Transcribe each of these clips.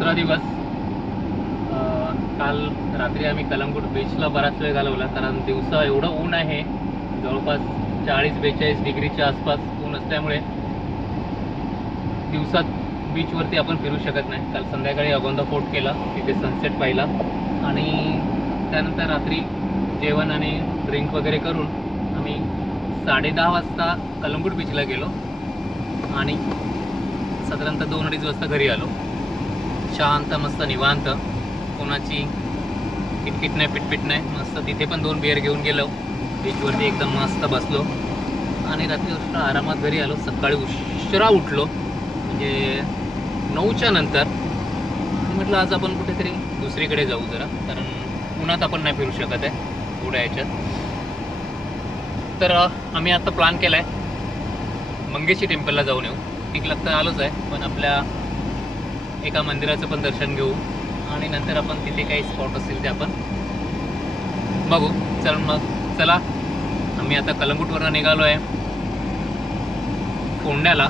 दुसरा दिवस. काल रात्री आम्ही कलंगूट बीचला बराच वेळ घालवला, कारण दिवसा एवढं ऊन आहे, जवळपास 40-42 डिग्रीच्या आसपास ऊन असल्यामुळे दिवसात बीचवरती आपण फिरू शकत नाही. काल संध्याकाळी अगोंदा फोर्ट केला, तिथे सनसेट पाहिला आणि त्यानंतर रात्री जेवण आणि ड्रिंक वगैरे करून आम्ही 10:30 वाजता कलंगूट बीचला गेलो आणि साधारणतः 2-2:30 वाजता घरी आलो. शांत मस्त निवांत, कोणाची किटकिट नाही पिटपिट नाही, मस्त तिथे पण 2 बिअर घेऊन गेलो, बीचवरती एकदम मस्त बसलो आणि रात्री उशिरा आरामात घरी आलो. सकाळी उशिरा उठलो, म्हणजे 9च्या नंतर. म्हटलं आज आपण कुठेतरी दुसरीकडे जाऊ जरा, कारण उन्हात आपण नाही फिरू शकत आहे एवढ्या ह्याच्यात. तर आम्ही आता प्लॅन केला आहे मंगेशी टेम्पलला जाऊन येऊ. टिकला तर आलोच आहे, पण आपल्या एका मंदिराचं पण दर्शन घेऊ आणि नंतर आपण तिथे काही स्पॉट असतील ते आपण बघू. चला आम्ही आता कलंगूटवरून निघालो आहे फोंड्याला.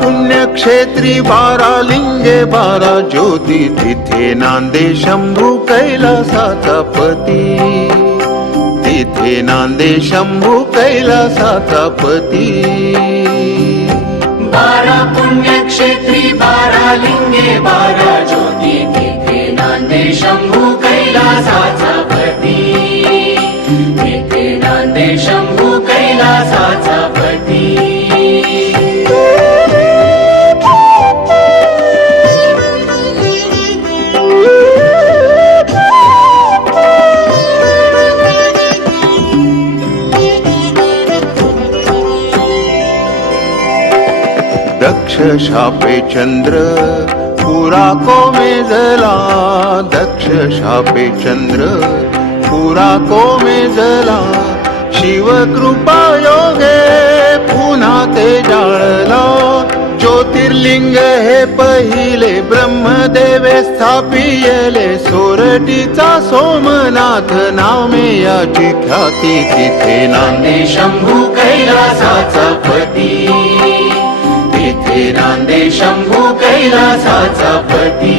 पुण्यक्षेत्री 12 लिंगे 12 ज्योती, तिथे नांदे शंभू कैलासाचा पती, तिथे नांदे शंभू कैलासाचा पती. 12 पुण्यक्षेत्री 12 लिंगे 12 ज्योती, तिथे नांदे शंभू कैलासाचा पती, तिथे नांदे शंभू कैलासाचा पती. दक्ष शापे चंद्र पुरा कोमेजला, दक्ष शापे चंद्र पुरा कोमेजला, शिव कृपा योगे पुन्हा ते जाळला. ज्योतिर्लिंग हे पहिले ब्रह्मदेवे स्थापियले, सोरटीचा सोमनाथ नामे याची ख्याती, तिथे नांदे शंभू कैलासाचा पती, तिथे नांदे शंभू कैलासाचा पती.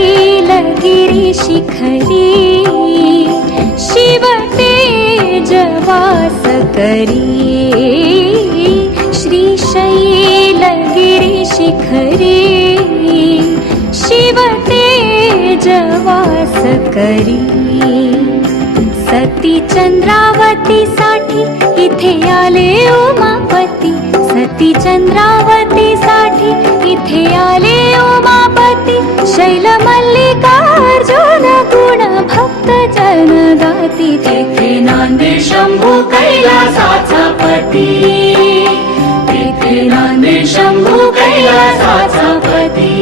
श्रीशैलगिरी शिखरी शिव तेज वास करी, श्रीशैलगिरी शिखरी शिव तेज वास करी. सती चंद्रावती साठी इथे आले उमापती, सती चंद्रावती साठी इथे आले उमापती. शैल मल्लिकार्जुन गुण भक्त जन गाती, तिथे नांदे शंभू कैलासाचा पती, तिथे नांदे शंभू कैलासाचा पती.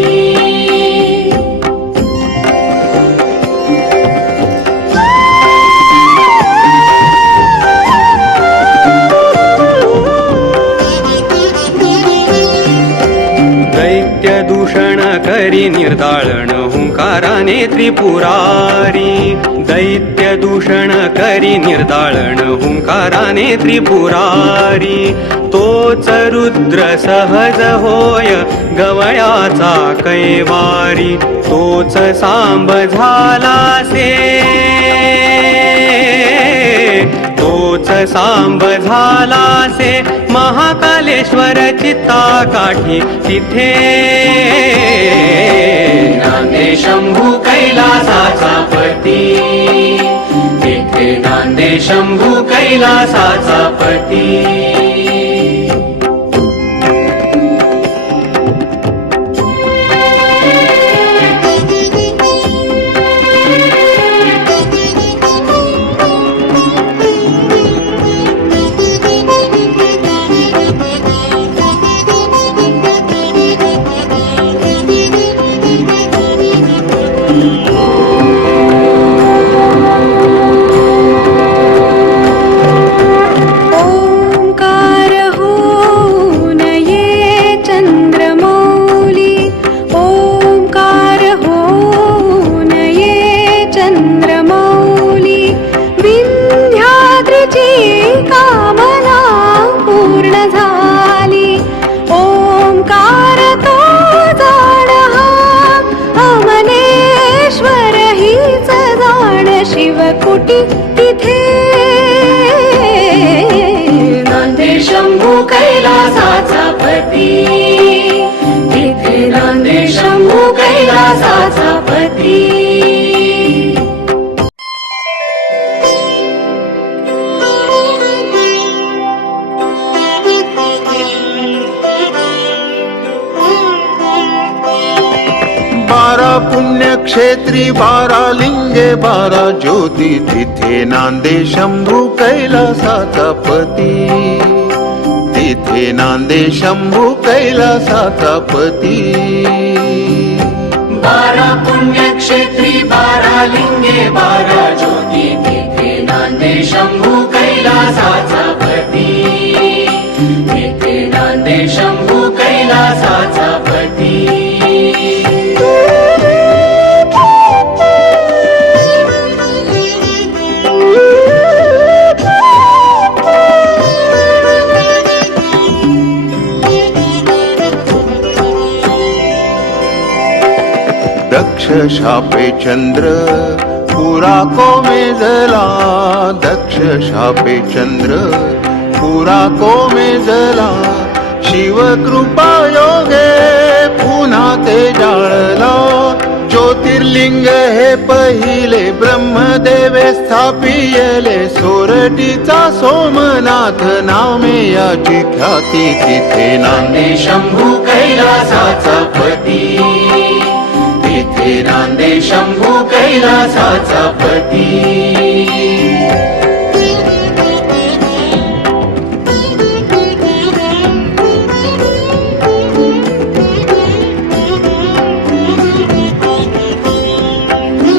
करी निर्दाळण हुंकाराने त्रिपुरारी दैत्य दूषण करी निर्दाळण हुंकाराने त्रिपुरारी तोच रुद्र सहज होय गवळ्याचा कैवारी तोच सांब झालासे तोच सांब झालासे महाकालेश्वर चित्ता काठी तिथे नांदे शंभू कैलासाचा पती तिथे नांदे शंभू कैलासाचा पती शिवकुटी तिथे नांदे शंभू कैलासाचा पती तिथे नांदे शंभू कैलासाचा पती बारा पुण्यक्षेत्री बारा लिंगे बारा ज्योती तिथे नांदे शंभू कैलासाचा पती तिथे नांदे शंभू कैलासाचा पती बारा पुण्यक्षेत्री बारा लिंगे बारा ज्योती तिथे नांदे शंभू कैलासाचा पती तिथे नांदे शंभू कैलासाचा पती दक्ष शापे चंद्र पुरा कोमेजला दक्ष शापे चंद्र पुरा कोमेजला शिव कृपा योगे पुन्हा ते जाळला ज्योतिर्लिंग हे पहिले ब्रह्मदेवे स्थापियले सोरटीचा सोमनाथ नामे याची ख्याती तिथे नांदे शंभू कैलासाचा पती तिथे नांदे शंभू कैलासाचा पती